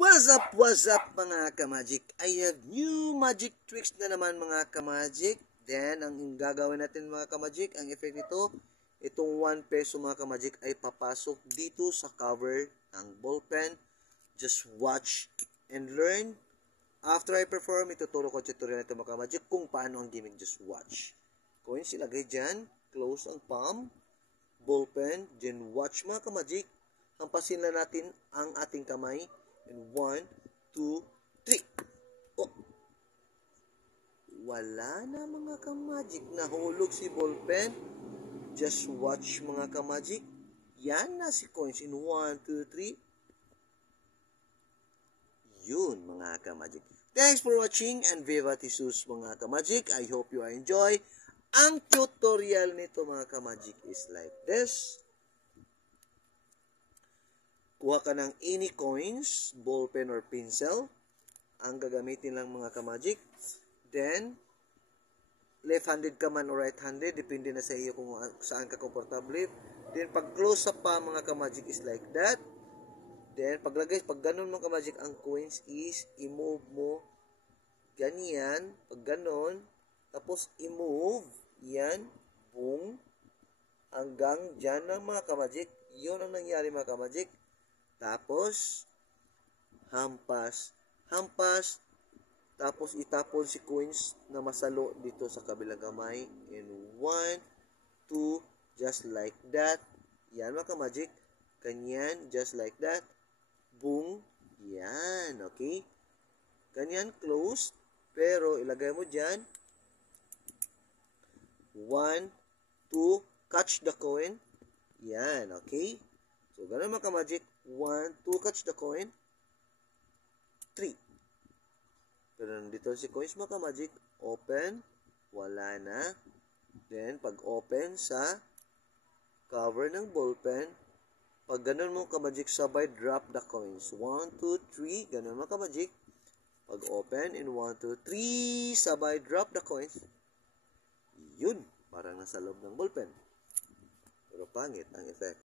What's up mga ka-magic? I have new magic tricks na naman mga ka-magic. Then, ang gagawin natin mga ka-magic, ang effect nito, itong 1 peso mga ka-magic ay papasok dito sa cover ng ballpen. Just watch and learn. After I perform, ituturo ko tutorial nito mga ka-magic kung paano ang gimmick. Just watch. Coins ilagay dyan, close ang palm, ballpen, then watch mga ka-magic. Hampasin na natin ang ating kamay. And 1, 2, 3. Oh. Wala na mga ka-magic. Nahulog si ballpen. Just watch mga ka-magic. Yan na si coins in 1, 2, 3. Yun mga ka-magic. Thanks for watching and Viva Jesus mga ka-magic. I hope you enjoy. Ang tutorial nito mga ka-magic is like this. Kuha ka ng any coins, ballpen or pencil. Ang gagamitin lang mga ka-magic. Then, left-handed ka man o right-handed. Depende na sa iyo kung saan ka komportable. Then, pag close up pa mga ka-magic is like that. Then, pag ganun mga ka-magic, ang coins is i-move mo ganyan. Pag ganun, tapos i-move. Yan. Boom. Hanggang dyan ng mga ka-magic. Yun ang nangyari mga ka-magic. Tapos, hampas, tapos itapon si coins na masalo dito sa kabilang kamay. And 1, 2, just like that. Yan mga ka-magic. Ganyan, just like that. Boom. Yan, okay? Ganyan, close. Pero, ilagay mo dyan. 1, 2, catch the coin. Yan, okay? So, ganun mga ka-magic. 1, 2, catch the coin. 3. Pero nandito si coins mga ka-magic. Open. Wala na. Then, pag open sa cover ng ballpen, pag ganun mo ka-magic, sabay drop the coins. 1, 2, 3. Ganun mga ka-magic. Pag open, in 1, 2, 3. Sabay drop the coins. Yun. Parang nasa loob ng ballpen. Pero pangit ang effect.